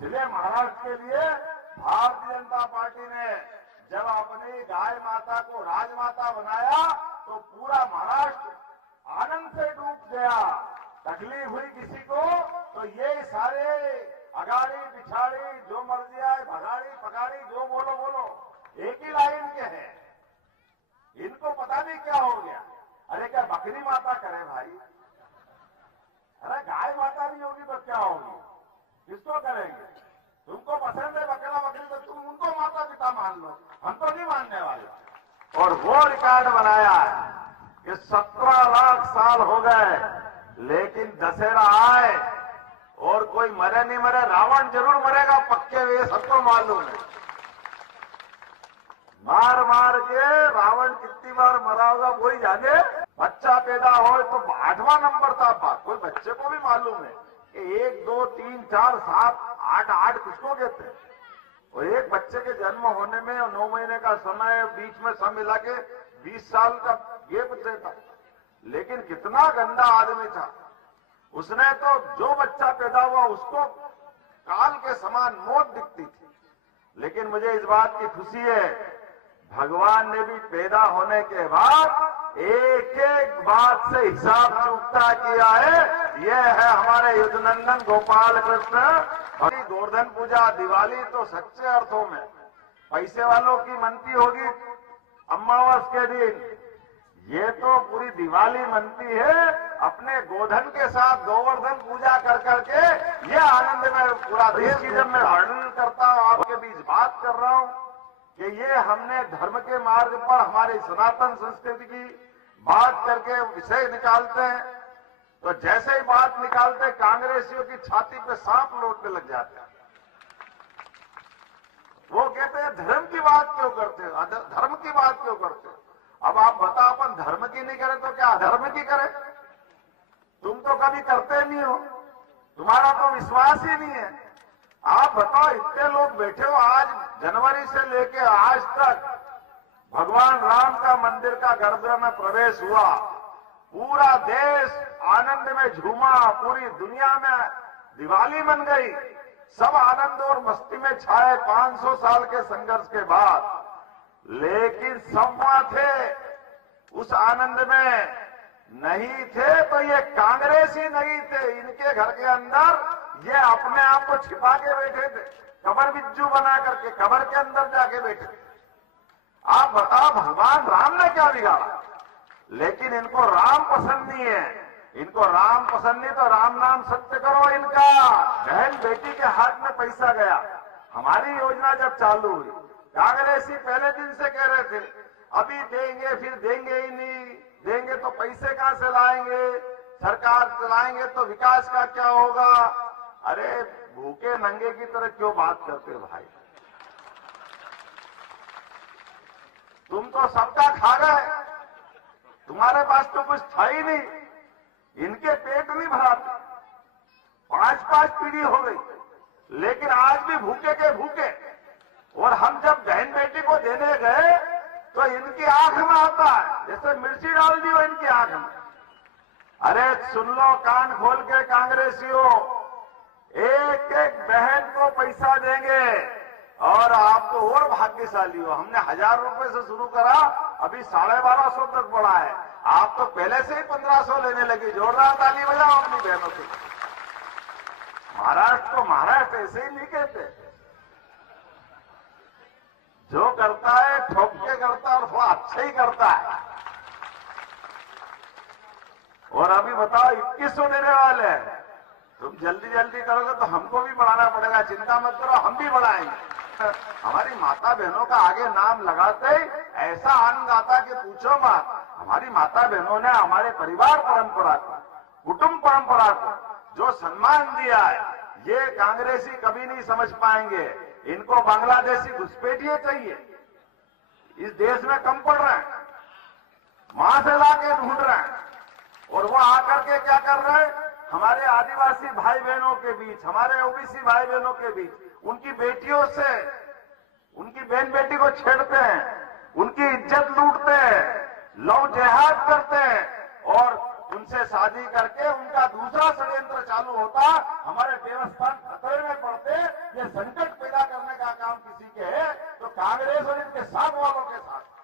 इसलिए महाराष्ट्र के लिए भारतीय जनता पार्टी ने जब अपनी गाय माता को राजमाता बनाया तो पूरा महाराष्ट्र आनंद से डूब गया। तकलीफ हुई किसी को तो ये सारे अगाड़ी पिछाड़ी जो मर्जी आए भगाड़ी पगाड़ी जो बोलो बोलो एक ही लाइन के हैं। इनको पता नहीं क्या हो गया। अरे क्या बकरी माता करे भाई? अरे गाय माता नहीं होगी तो क्या होगी? किसको करेंगे? तुमको पसंद है बकरा बकरी तो तुम उनको माता पिता मान लो, हम तो नहीं मानने वाले। और वो रिकॉर्ड बनाया है कि 17 लाख साल हो गए लेकिन दशहरा आए और कोई मरे नहीं मरे, रावण जरूर मरेगा पक्के, ये सबको मालूम है। मार मार के रावण कितनी बार मरा होगा वही जाने। बच्चा पैदा हो तो 8वां नंबर था बात, कोई बच्चे को भी मालूम है कि 1 2 3 4 7 8 8 किसको कहते हैं। और एक बच्चे के जन्म होने में 9 महीने का समय, बीच में सब मिला के 20 साल का गेप देता। लेकिन कितना गंदा आदमी था, उसने तो जो बच्चा पैदा हुआ उसको काल के समान मौत दिखती थी। लेकिन मुझे इस बात की खुशी है भगवान ने भी पैदा होने के बाद एक एक बात से हिसाब चुकता किया है। यह है हमारे युद्धनंदन गोपाल कृष्ण। और गोवर्धन पूजा दिवाली तो सच्चे अर्थों में पैसे वालों की मनती होगी अमावस के दिन, ये तो पूरी दिवाली मनती है अपने गोधन के साथ गोवर्धन पूजा कर करके। ये आनंद में पूरा देश की जब मैं वर्णन करता हूं आपके बीच बात कर रहा हूं कि ये हमने धर्म के मार्ग पर हमारी सनातन संस्कृति की बात करके विषय निकालते हैं तो जैसे ही बात निकालते कांग्रेसियों की छाती पे सांप लौटने लग जाते हैं। वो कहते हैं धर्म की बात क्यों करते हो, धर्म की बात क्यों करते हो? अब आप बताओ अपन धर्म की नहीं करें तो क्या अधर्म की करें? तुम तो कभी करते नहीं हो, तुम्हारा तो विश्वास ही नहीं है। आप बताओ इतने लोग बैठे हो, आज जनवरी से लेके आज तक भगवान राम का मंदिर का गर्भगृह में प्रवेश हुआ, पूरा देश आनंद में झूमा, पूरी दुनिया में दिवाली मन गई, सब आनंद और मस्ती में छाए 500 साल के संघर्ष के बाद। लेकिन सब वहां थे, उस आनंद में नहीं थे तो ये कांग्रेसी नहीं थे। इनके घर के अंदर ये अपने आप को छिपा के बैठे थे, कबर बिज्जू बना करके कबर के अंदर जाके बैठे थे। आप बताओ भगवान राम ने क्या बिगाड़ा? लेकिन इनको राम पसंद नहीं है। इनको राम पसंद नहीं तो राम नाम सत्य करो इनका। बहन बेटी के हाथ में पैसा गया। हमारी योजना जब चालू हुई कांग्रेसी पहले दिन से कह रहे थे अभी देंगे फिर देंगे ही नहीं, देंगे तो पैसे कहां से लाएंगे, सरकार चलाएंगे तो विकास का क्या होगा। अरे भूखे नंगे की तरह क्यों बात करते हो भाई? तुम तो सबका खा गए, तुम्हारे पास तो कुछ था ही नहीं। इनके पेट नहीं भरा, 5-5 पीढ़ी हो गई, लेकिन आज भी भूखे के भूखे। और हम जब बहन बेटी को देने गए तो इनकी आंख में आता है जैसे मिर्ची डाल दी हो इनकी आंख में। अरे सुन लो कान खोल के कांग्रेसियों, एक एक बहन को पैसा देंगे और आप तो और भाग्यशाली हो। हमने 1000 रुपए से शुरू करा, अभी 1250 तक बढ़ा है। आप तो पहले से ही 1500 लेने लगी। जोरदार ताली बजाओ अपनी बहनों की। महाराष्ट्र को महाराष्ट्र ऐसे ही नहीं कहते। जो करता है ठोक के करता है और थोड़ा अच्छा ही करता है। और अभी बताओ 2100 देने वाले हैं। तुम जल्दी जल्दी करोगे तो हमको भी बढ़ाना पड़ेगा, चिंता मत करो, हम भी बढ़ाएंगे। हमारी माता बहनों का आगे नाम लगाते ही ऐसा आनंद आता कि पूछो मत। हमारी माता बहनों ने हमारे परिवार परंपरा को, कुटुंब परंपरा को जो सम्मान दिया है, ये कांग्रेसी कभी नहीं समझ पाएंगे। इनको बांग्लादेशी घुसपैठिए चाहिए, इस देश में कम पड़ रहे हैं, वहां से लाके ढूंढ रहे हैं। और वो आकर के क्या कर रहे हैं, हमारे आदिवासी भाई बहनों के बीच, हमारे ओबीसी भाई बहनों के बीच उनकी बेटियों से, उनकी बहन बेटी को छेड़ते हैं, उनकी इज्जत लूटते हैं, लव जिहाद करते हैं और उनसे शादी करके उनका दूसरा षड्यंत्र चालू होता। हमारे देवस्थान खतरे में पड़ते। संकट पैदा करने का काम किसी के है तो कांग्रेस और इनके साथ वालों के साथ